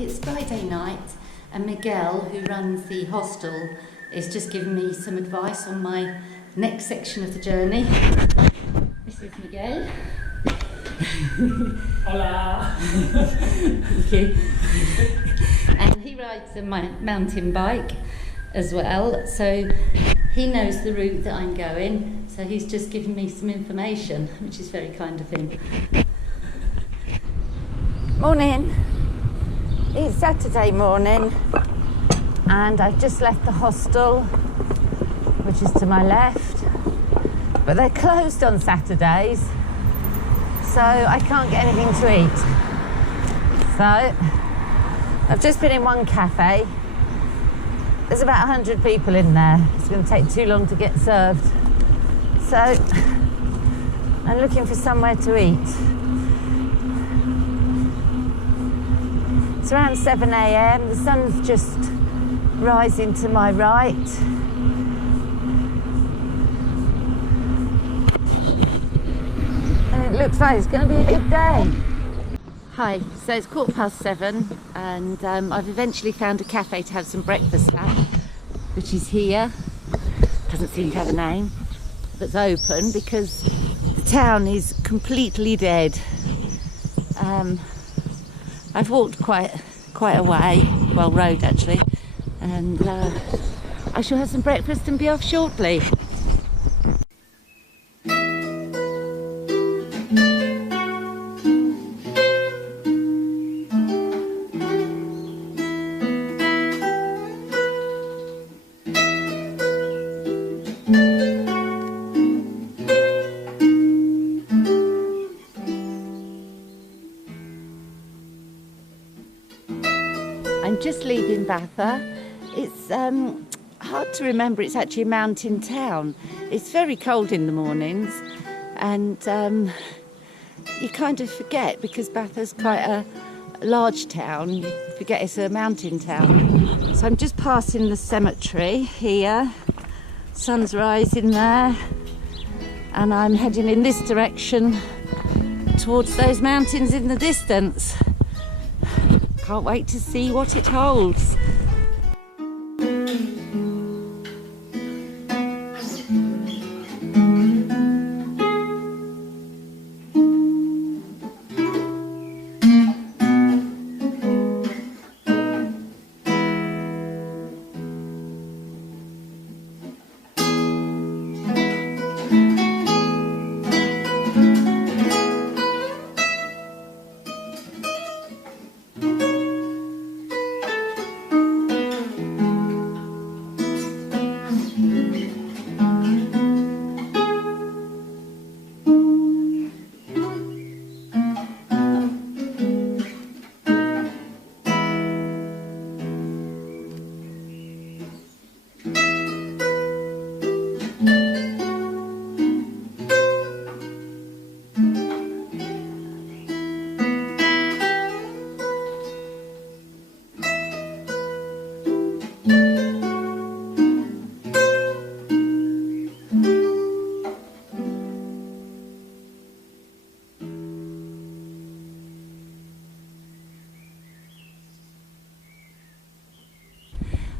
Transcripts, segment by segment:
It's Friday night and Miguel, who runs the hostel, is just giving me some advice on my next section of the journey. This is Miguel. Hola! Thank you. And he rides a mountain bike as well, so he knows the route that I'm going, so he's just giving me some information, which is very kind of him. Morning. It's Saturday morning and I've just left the hostel, which is to my left, but they're closed on Saturdays, so I can't get anything to eat. So I've just been in one cafe. There's about 100 people in there. It's going to take too long to get served, so I'm looking for somewhere to eat. It's around 7 a.m. The sun's just rising to my right. And it looks like it's going to be a good day. Hi, so it's 7:15 and I've eventually found a cafe to have some breakfast at, which is here. Doesn't seem to have a name, but it's open because the town is completely dead. I've walked quite a way, well, road actually, and I shall have some breakfast and be off shortly. I'm just leaving Baza. It's hard to remember, it's actually a mountain town. It's very cold in the mornings and you kind of forget, because Baza's quite a large town, you forget it's a mountain town. So I'm just passing the cemetery here, sun's rising there, and I'm heading in this direction towards those mountains in the distance. Can't wait to see what it holds.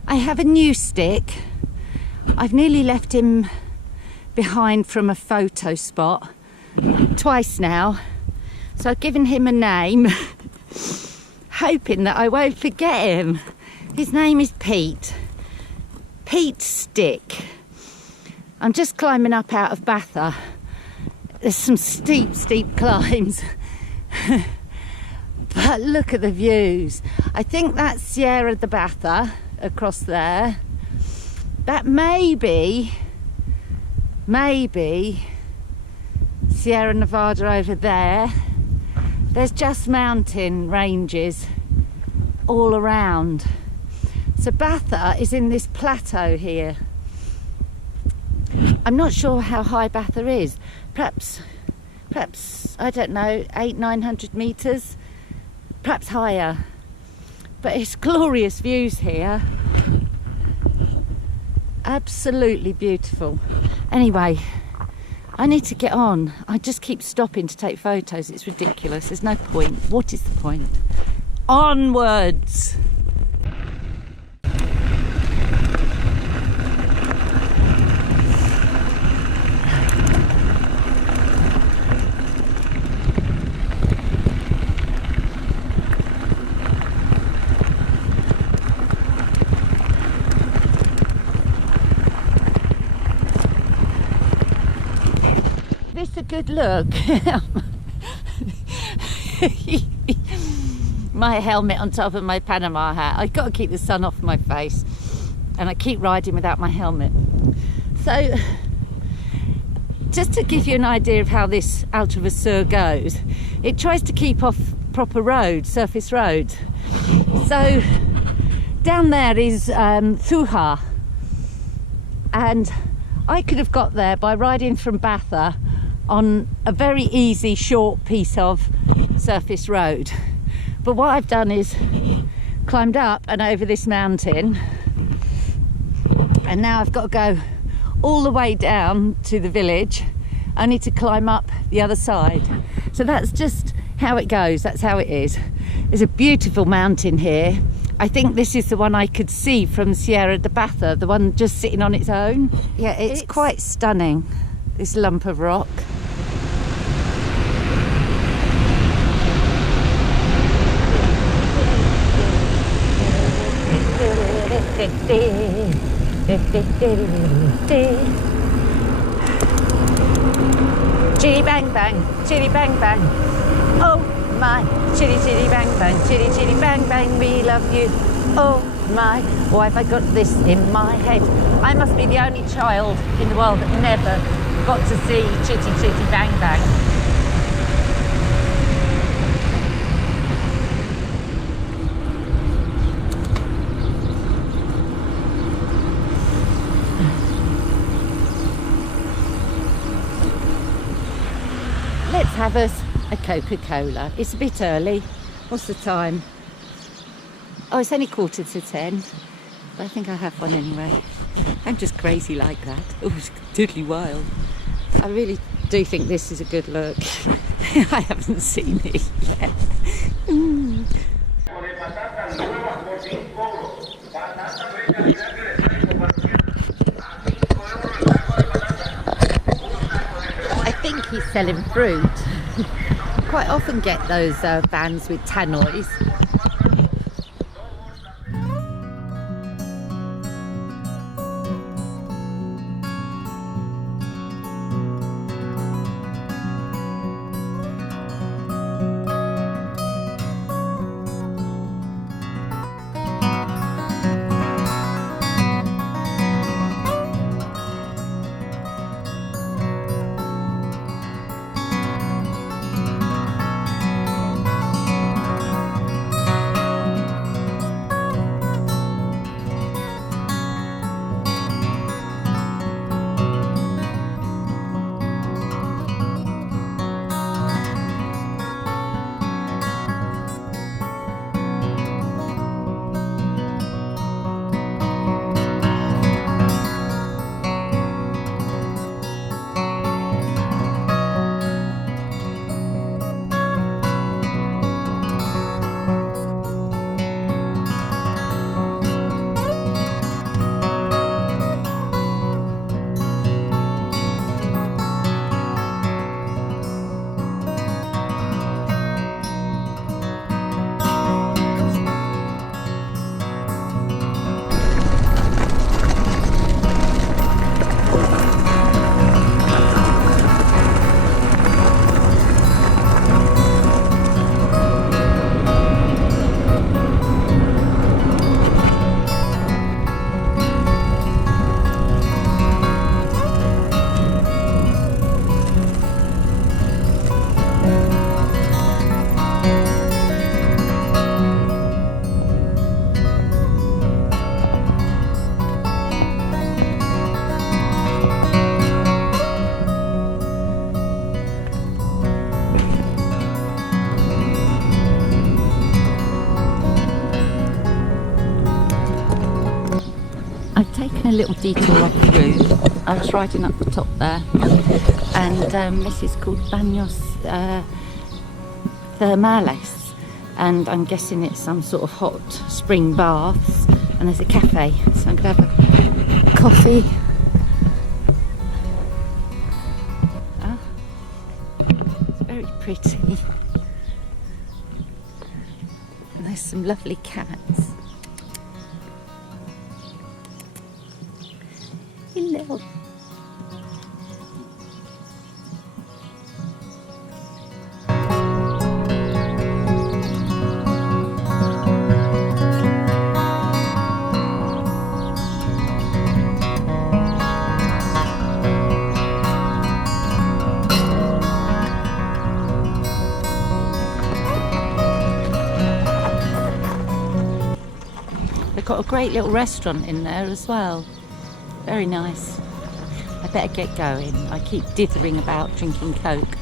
I have a new stick. I've nearly left him behind from a photo spot twice now, so I've given him a name hoping that I won't forget him. His name is Pete. Pete Stick. I'm just climbing up out of Baza. There's some steep climbs but look at the views. I think that's Sierra de Cazorla across there. That may be Sierra Nevada over there. There's just mountain ranges all around. So Baza is in this plateau here. I'm not sure how high Baza is. Perhaps I don't know, 800-900 meters, perhaps higher. But it's glorious views here. Absolutely beautiful. Anyway, I need to get on. I just keep stopping to take photos. It's ridiculous. There's no point. What is the point? onwards. This a good look. My helmet on top of my Panama hat. I've got to keep the sun off my face, and I keep riding without my helmet. So just to give you an idea of how this Altravesur goes, it tries to keep off proper roads, surface roads. So down there is Thuja, and I could have got there by riding from Baza on a very easy short piece of surface road. But what I've done is climbed up and over this mountain, and now I've got to go all the way down to the village. I need to climb up the other side. So that's just how it goes, that's how it is. There's a beautiful mountain here. I think this is the one I could see from Sierra de Cazorla, the one just sitting on its own. Yeah, it's quite stunning, this lump of rock. Chitty bang bang, chitty bang bang. Oh my, chitty chitty bang bang, chitty chitty bang bang, we love you. Oh my, why have I got this in my head? I must be the only child in the world that never got to see chitty chitty bang bang. Let's have us a Coca-Cola. It's a bit early. What's the time? Oh, it's only 10:15. But I think I'll have one anyway. I'm just crazy like that. Oh, it's totally wild. I really do think this is a good look. I haven't seen it yet. I think he's selling fruit. You quite often get those vans with tannoys. I've taken a little detour off the route. I was riding up the top there, and this is called Baños Thermales, and I'm guessing it's some sort of hot spring baths, and there's a cafe, so I'm going to have a coffee. It's very pretty. And there's some lovely cats. Hello. They've got a great little restaurant in there as well. Very nice. I better get going. I keep dithering about drinking Coke.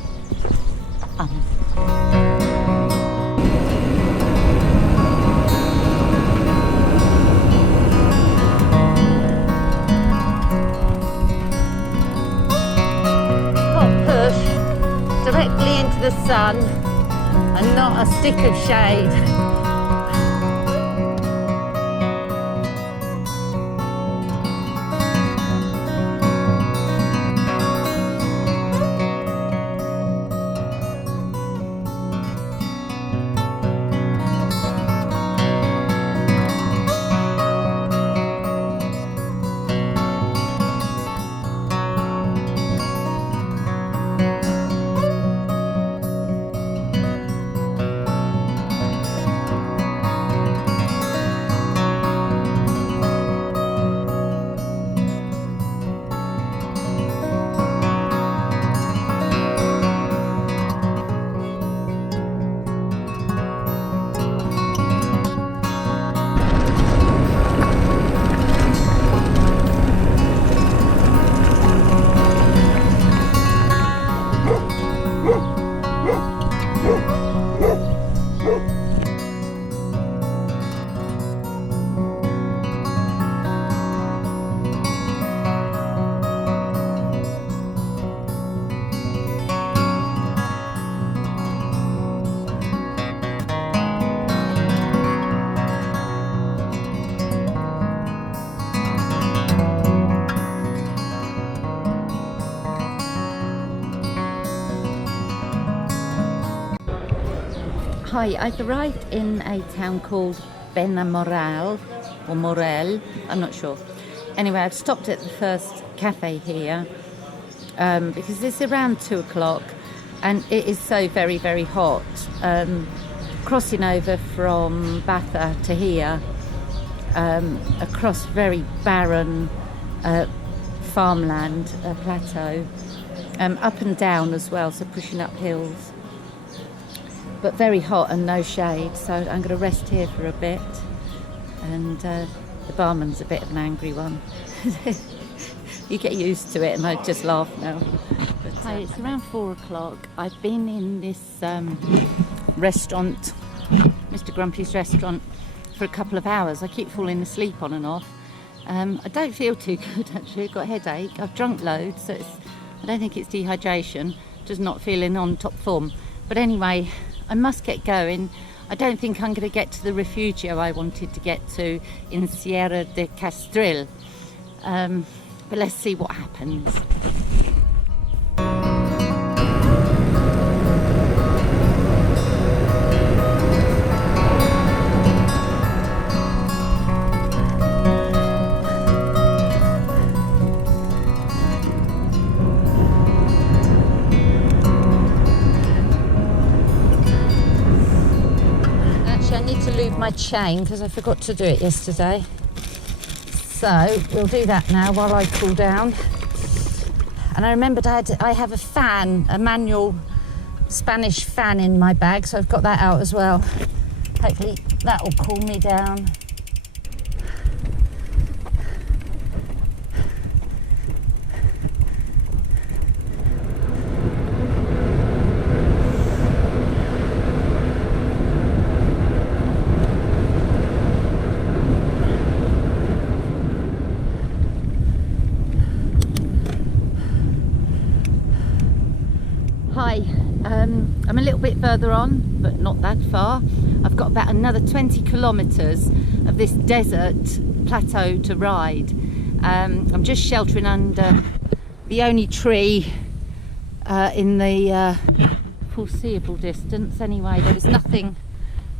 Hot push directly into the sun and not a stick of shade. Hi, I've arrived in a town called Benamoral, or Morel, I'm not sure. Anyway, I've stopped at the first cafe here because it's around 2 o'clock and it is so very, very hot. Crossing over from Baza to here, across very barren farmland, plateau, up and down as well, so pushing up hills. But very hot and no shade, so I'm going to rest here for a bit. And the barman's a bit of an angry one. You get used to it, and I just laugh now. But, hi, it's around 4 o'clock. I've been in this restaurant, Mr. Grumpy's restaurant, for a couple of hours. I keep falling asleep on and off. I don't feel too good actually. I've got a headache. I've drunk loads, so I don't think it's dehydration. Just not feeling on top form. But anyway, I must get going. I don't think I'm going to get to the refugio I wanted to get to in Sierra de Cazorla. But let's see what happens. My chain because I forgot to do it yesterday, so we'll do that now while I cool down. And I remembered I have a fan, a manual Spanish fan in my bag, so I've got that out as well. Hopefully that will cool me down. Hi, I'm a little bit further on, but not that far. I've got about another 20 kilometres of this desert plateau to ride. I'm just sheltering under the only tree in the foreseeable distance. Anyway, there was nothing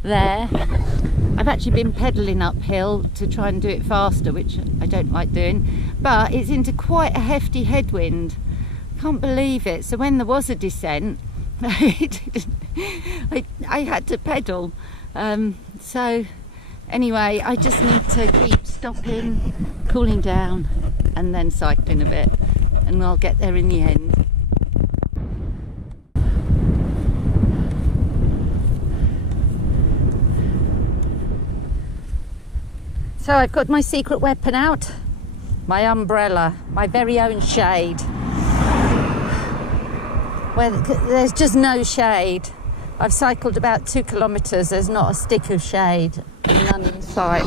there. I've actually been pedalling uphill to try and do it faster, which I don't like doing, but it's into quite a hefty headwind. I can't believe it. So when there was a descent, I had to pedal. So anyway, I just need to keep stopping, cooling down, and then cycling a bit, and I'll get there in the end. So I've got my secret weapon out, my umbrella, my very own shade. Where there's just no shade. I've cycled about 2 kilometres, there's not a stick of shade, and none in sight.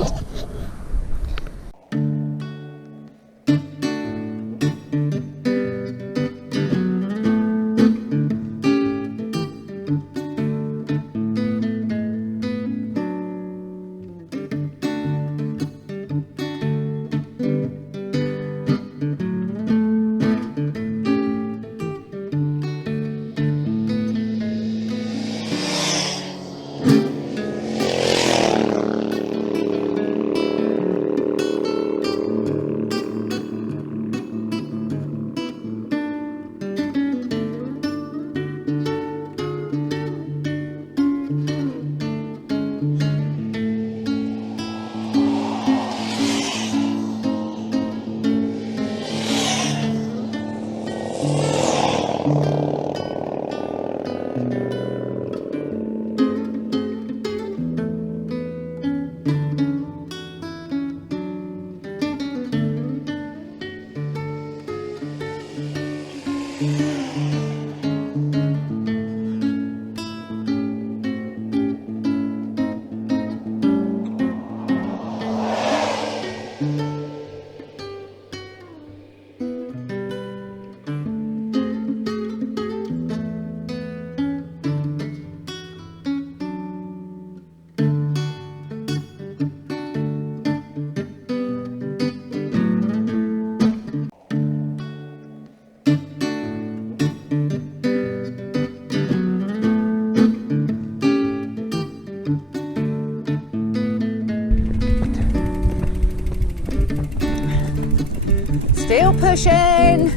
Still pushing.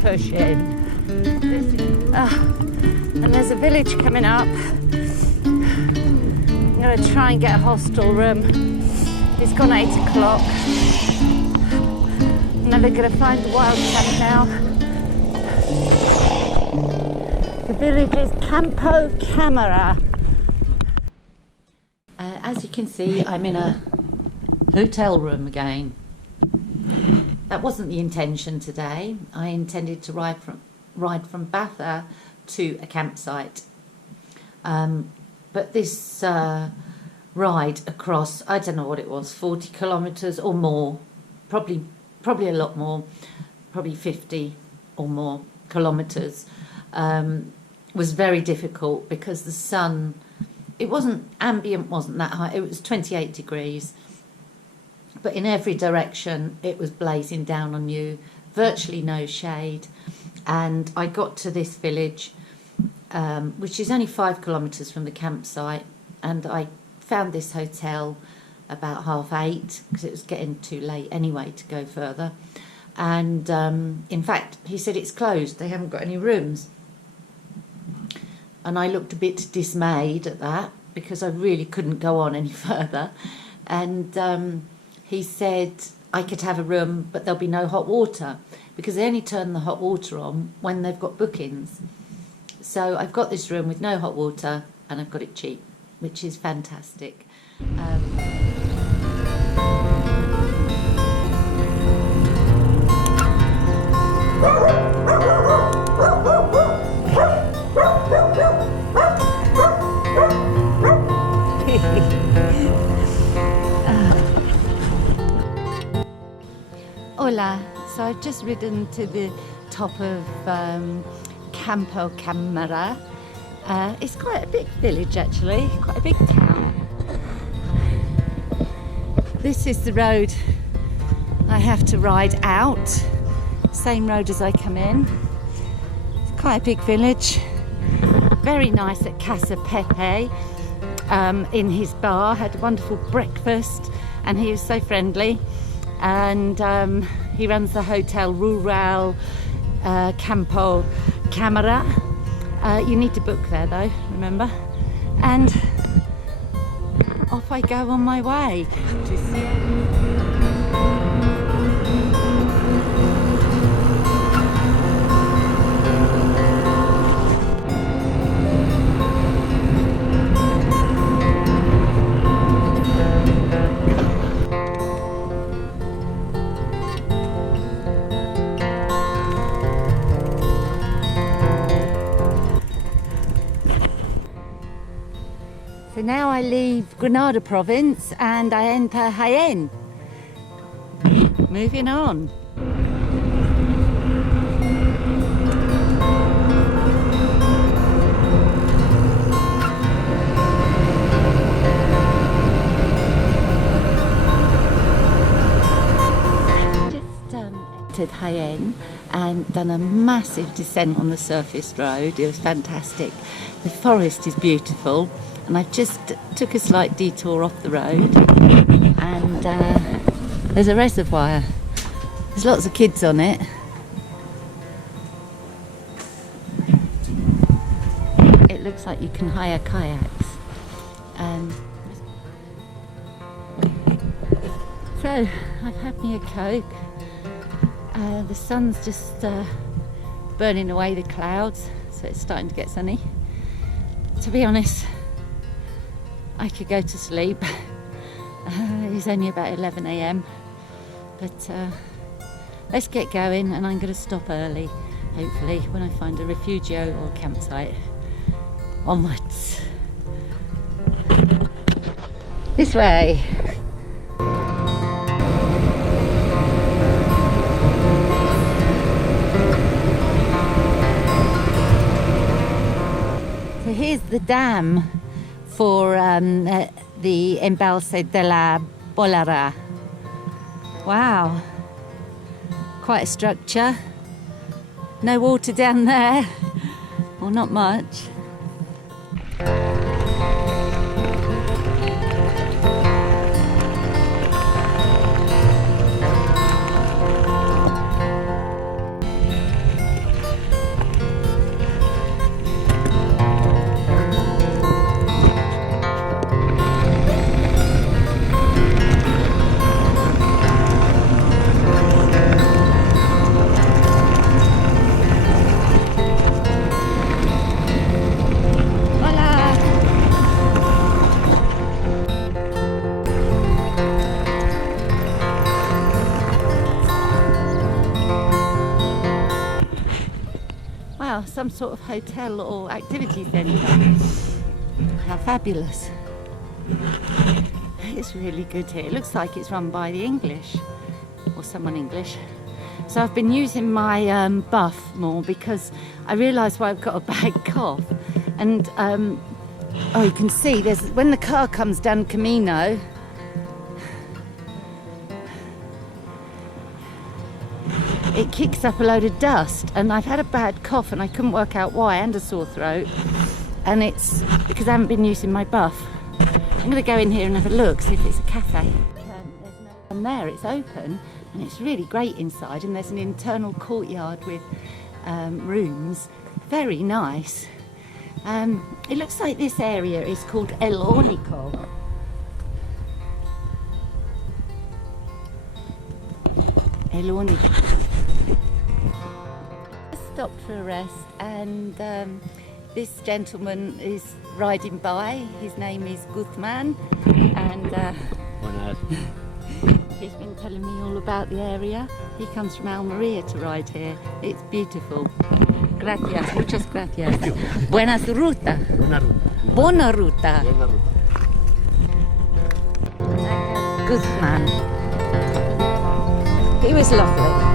Pushing. And there's a village coming up. I'm going to try and get a hostel room. It's gone 8 o'clock. Never going to find the wild camp now. The village is Campo Camera. As you can see, I'm in a hotel room again. That wasn't the intention today. I intended to ride from Baza to a campsite. But this ride across, I don't know what it was, 40 kilometres or more, probably a lot more, probably 50 or more kilometres, was very difficult because the sun, ambient wasn't that high, it was 28 degrees. But in every direction, it was blazing down on you, virtually no shade. And I got to this village, which is only 5 kilometres from the campsite, and I found this hotel about 8:30 because it was getting too late anyway to go further. And in fact, he said it's closed, they haven't got any rooms. And I looked a bit dismayed at that because I really couldn't go on any further. And he said I could have a room, but there'll be no hot water because they only turn the hot water on when they've got bookings. So I've got this room with no hot water and I've got it cheap, which is fantastic. Hola. So I've just ridden to the top of Campo Camara. It's quite a big village actually, quite a big town. This is the road I have to ride out, same road as I come in. It's quite a big village, very nice at Casa Pepe. In his bar, had a wonderful breakfast, and he was so friendly. And he runs the Hotel Rural Campo Camara. You need to book there though, remember? And off I go on my way to Sierra. So now I leave Granada Province and I enter Jaen. Moving on. Just entered Jaen and done a massive descent on the surface road. It was fantastic. The forest is beautiful. And I just took a slight detour off the road, and there's a reservoir. There's lots of kids on it. It looks like you can hire kayaks. So I've had me a Coke. The sun's just burning away the clouds, so it's starting to get sunny. To be honest, I could go to sleep. It's only about 11 a.m. But let's get going, and I'm going to stop early, hopefully, when I find a refugio or campsite. Onwards. This way. So here's the dam for the Embalse de la Bolara. Wow, quite a structure. No water down there, or not much. Some sort of hotel or activity centre. How fabulous. It's really good here. It looks like it's run by the English, or someone English. So I've been using my buff more because I realised why I've got a bad cough. And oh, you can see there's, when the car comes down Camino, it kicks up a load of dust, and I've had a bad cough and I couldn't work out why, and a sore throat, and it's because I haven't been using my buff. I'm going to go in here and have a look, see if it's a cafe. There's no one there, it's open and it's really great inside, and there's an internal courtyard with rooms, very nice. It looks like this area is called El Único. El Único. Stopped for a rest, and this gentleman is riding by. His name is Guzman, and he's been telling me all about the area. He comes from Almeria to ride here. It's beautiful. Gracias, muchas gracias. Buenas ruta. Buena ruta. Guzman. He It was lovely.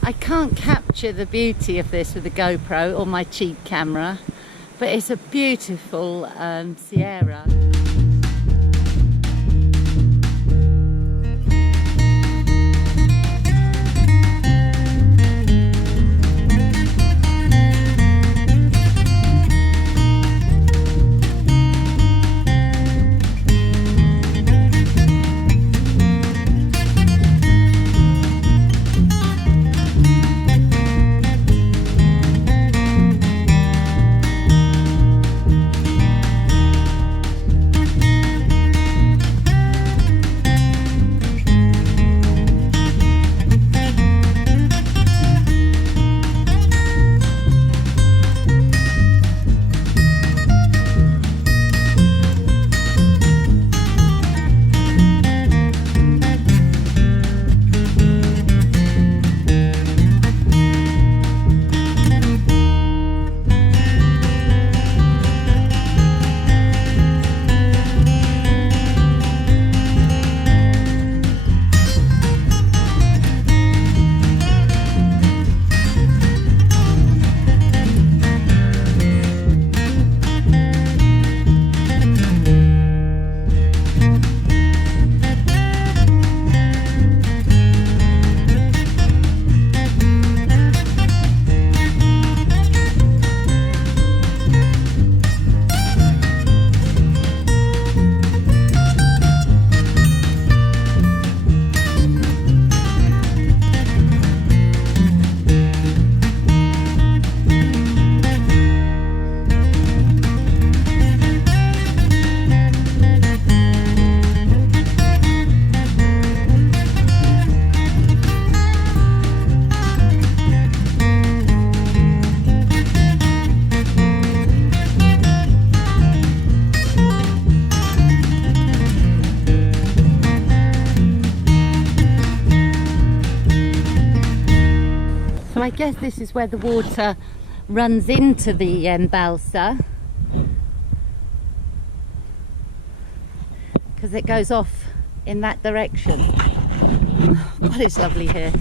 I can't capture the beauty of this with a GoPro or my cheap camera, but it's a beautiful Sierra. So I guess this is where the water runs into the Baza, because it goes off in that direction. God, it's lovely here.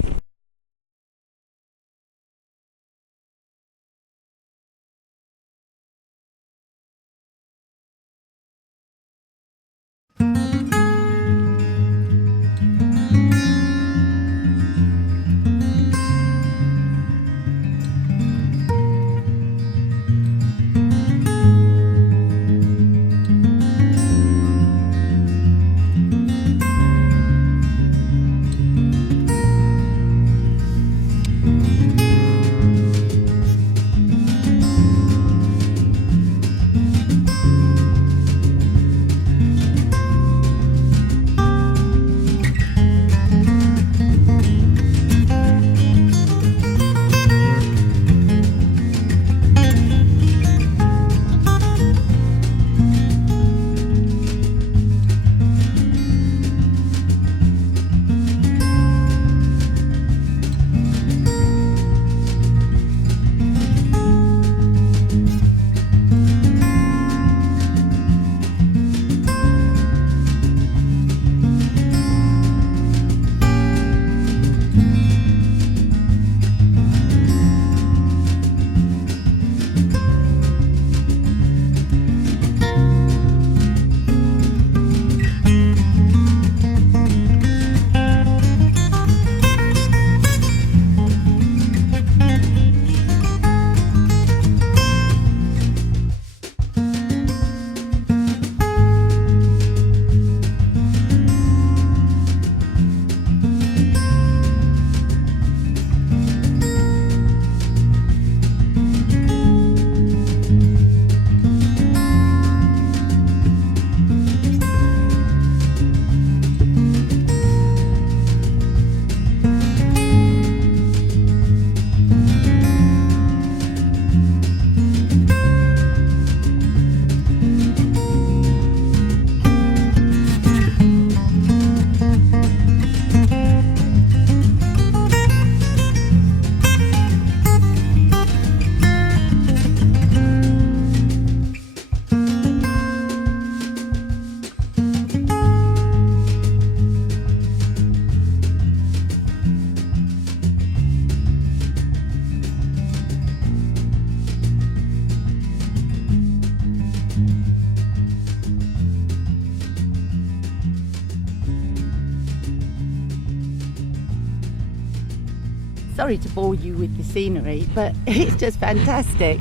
Sorry to bore you with the scenery, but it's just fantastic.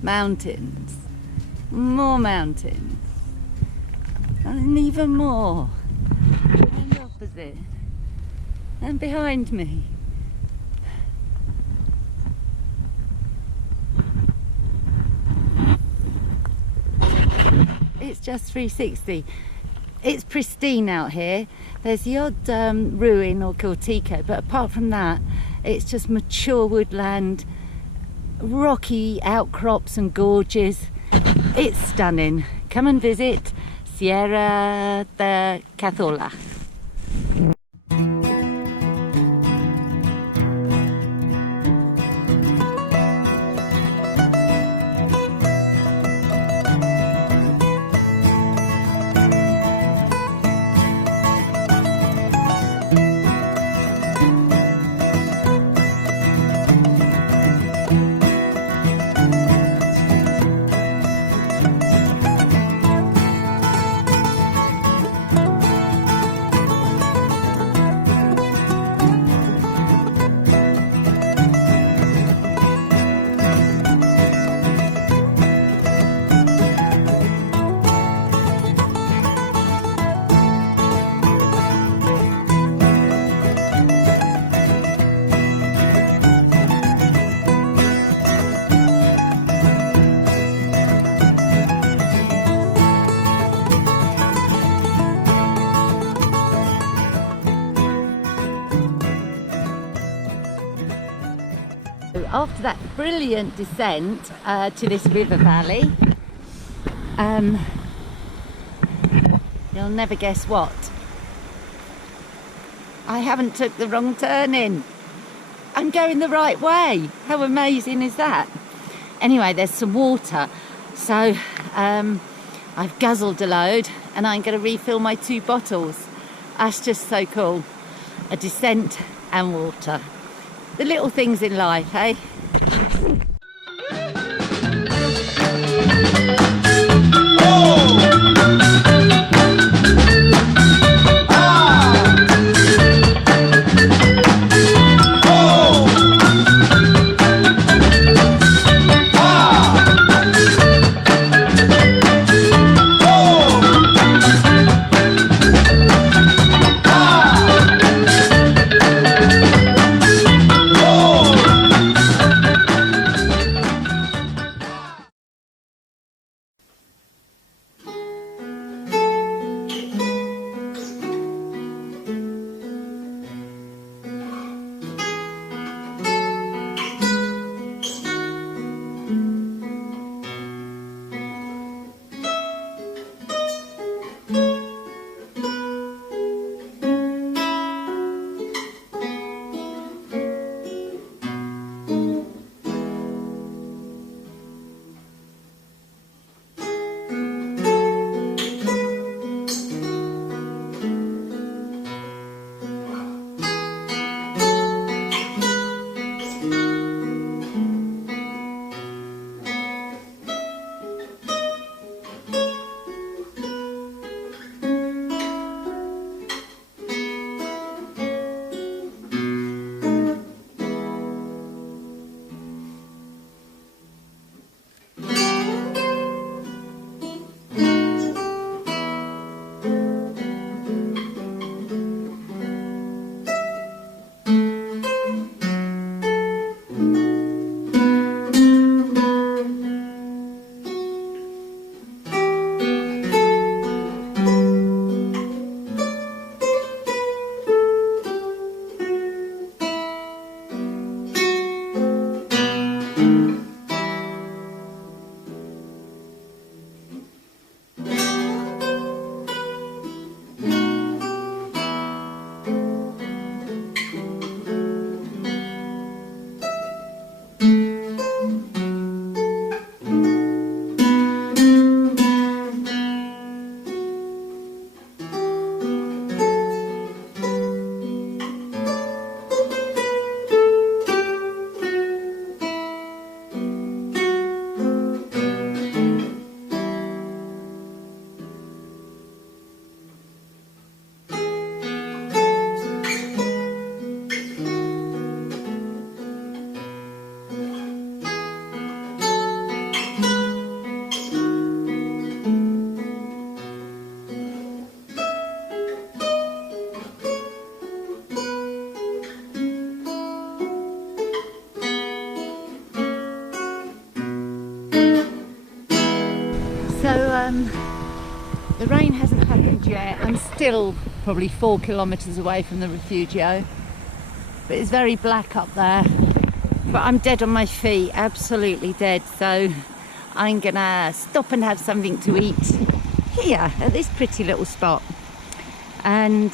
Mountains, more mountains, and even more, and opposite, and behind me. It's just 360. It's pristine out here. There's the odd ruin or cortico, but apart from that, it's just mature woodland, rocky outcrops and gorges. It's stunning. Come and visit Sierra de Cazorla. After that brilliant descent to this river valley, you'll never guess what. I haven't took the wrong turning. I'm going the right way. How amazing is that? Anyway, there's some water, so I've guzzled a load and I'm going to refill my 2 bottles. That's just so cool. A descent and water. The little things in life, eh? The rain hasn't happened yet. I'm still probably 4 kilometres away from the Refugio, but it's very black up there. But I'm dead on my feet, absolutely dead. So I'm gonna stop and have something to eat here at this pretty little spot, and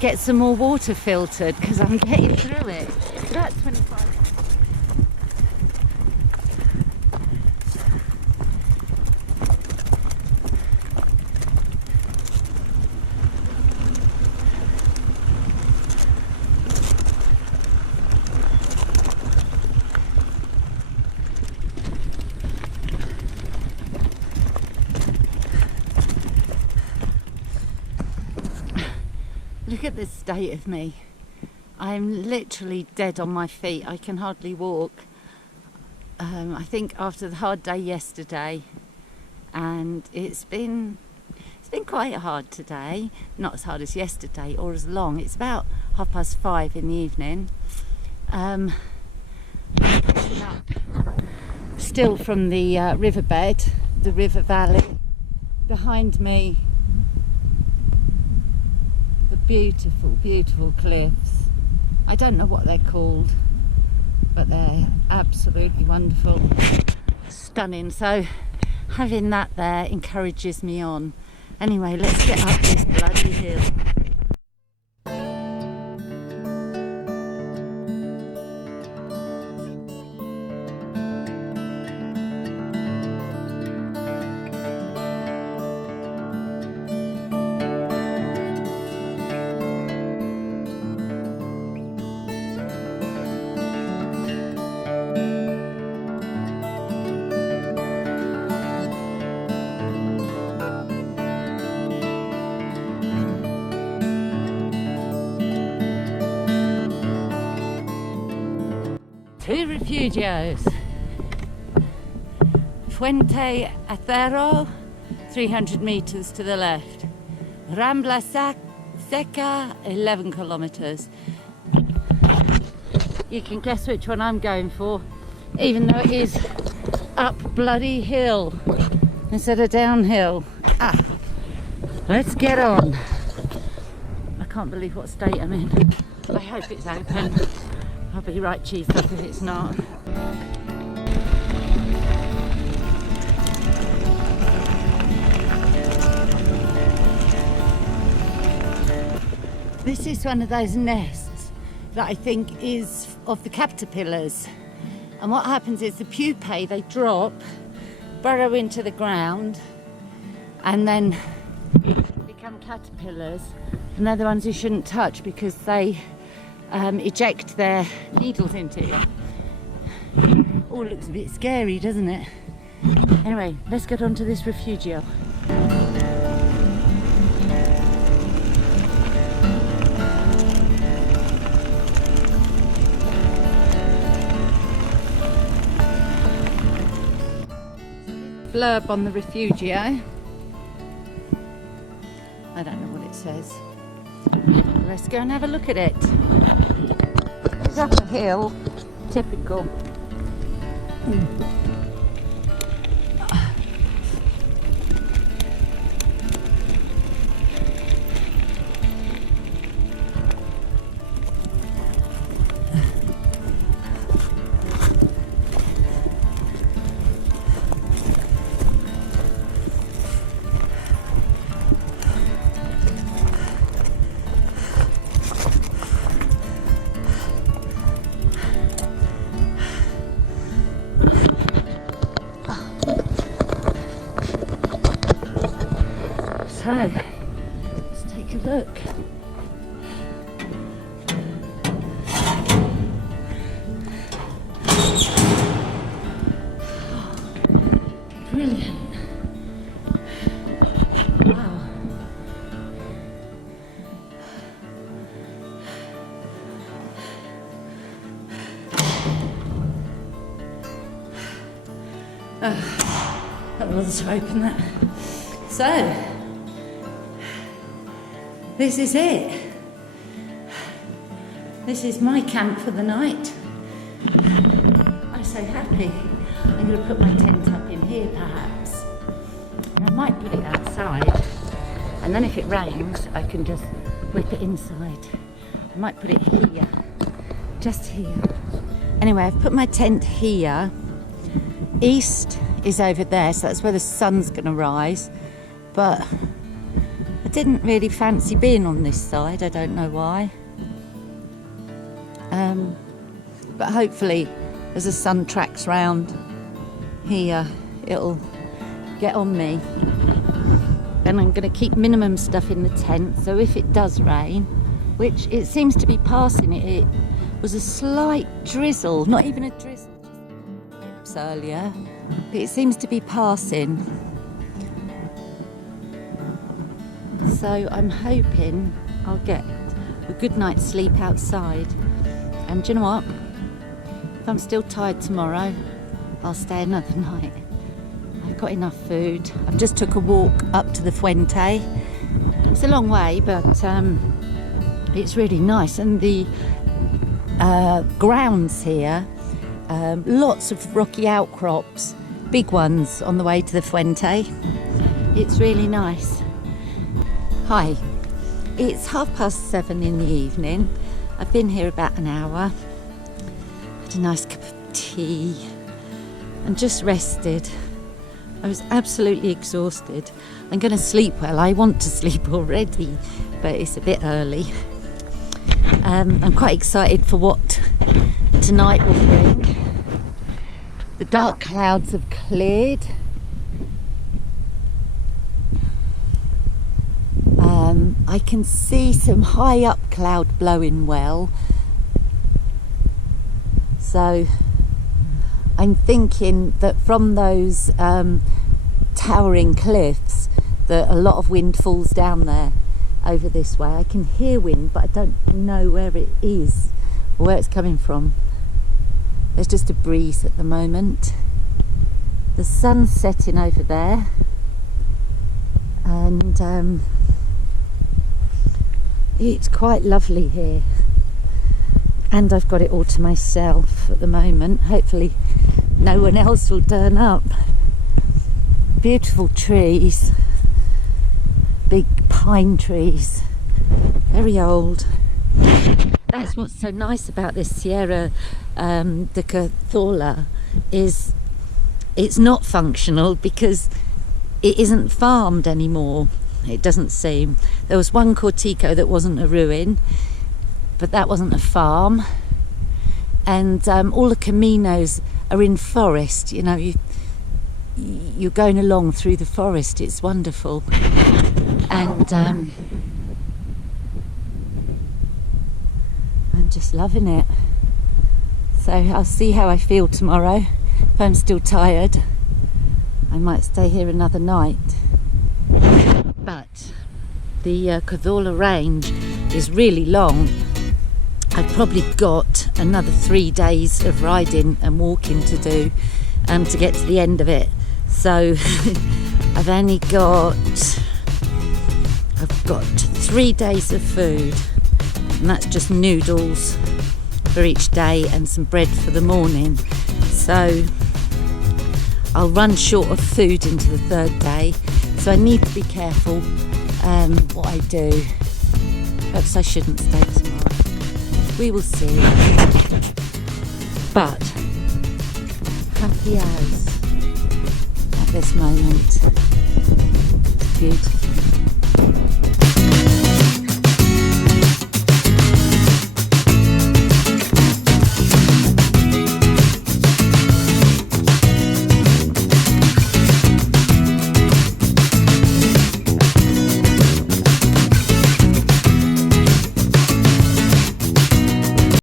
get some more water filtered because I'm getting through it. It's about 25. Look at the state of me. I'm literally dead on my feet. I can hardly walk. I think after the hard day yesterday, and it's been quite hard today. Not as hard as yesterday or as long. It's about 5:30 in the evening. I'm pushing up still from the riverbed, the river valley. Behind me, beautiful, beautiful cliffs. I don't know what they're called, but they're absolutely wonderful, stunning. So having that there encourages me on. Anyway, let's get up this bloody hill. Two Refugios. Fuente Acero, 300 metres to the left. Rambla Seca, 11 kilometres. You can guess which one I'm going for, even though it is up bloody hill instead of downhill. Let's get on. I can't believe what state I'm in. I hope it's open. I'll be right cheesed up if it's not. This is one of those nests that I think is of the caterpillars. And what happens is the pupae, they drop, burrow into the ground, and then become caterpillars. And they're the ones you shouldn't touch because they eject their needles into you. Oh, it looks a bit scary, doesn't it? Anyway, let's get on to this Refugio. Blurb on the Refugio. I don't know what it says. Let's go and have a look at it. It's up a hill, typical. So, let's take a look. Brilliant. Wow. That wasn't to open that. So, this is it. This is my camp for the night. I'm so happy. I'm going to put my tent up in here perhaps. might put it outside, and then if it rains I can just whip it inside. I might put it here, just here. Anyway, I've put my tent here. East is over there, so that's where the sun's going to rise, but I didn't really fancy being on this side. I don't know why. But hopefully as the sun tracks round here it'll get on me. And I'm going to keep minimum stuff in the tent, so if it does rain, which it seems to be passing, it was a slight drizzle, not even a drizzle, just earlier, but it seems to be passing. So I'm hoping I'll get a good night's sleep outside. And do you know what? If I'm still tired tomorrow, I'll stay another night. I've got enough food. I've just took a walk up to the Fuente. It's a long way, but it's really nice. And the grounds here, lots of rocky outcrops, big ones on the way to the Fuente. It's really nice. Hi, it's 7:30 in the evening. I've been here about an hour, had a nice cup of tea and just rested. I was absolutely exhausted. I'm going to sleep well. I want to sleep already, but it's a bit early. I'm quite excited for what tonight will bring. The dark clouds have cleared. I can see some high up cloud blowing well. So I'm thinking that from those towering cliffs that a lot of wind falls down there over this way. I can hear wind, but I don't know where it is or where it's coming from. There's just a breeze at the moment. The sun's setting over there, and it's quite lovely here. And I've got it all to myself at the moment. Hopefully no one else will turn up. Beautiful trees, big pine trees, very old. That's what's so nice about this Sierra de Cazorla, is it's not functional because it isn't farmed anymore. It doesn't seem. There was one cortico that wasn't a ruin, but that wasn't a farm. And all the caminos are in forest. You know, you're going along through the forest. It's wonderful. And I'm just loving it. So I'll see how I feel tomorrow. If I'm still tired, I might stay here another night. But the Cazorla range is really long. I've probably got another 3 days of riding and walking to do to get to the end of it. So I've got 3 days of food, and that's just noodles for each day and some bread for the morning. So I'll run short of food into the 3rd day, so I need to be careful what I do. Perhaps I shouldn't stay tomorrow. We will see. But happy as at this moment. It's beautiful.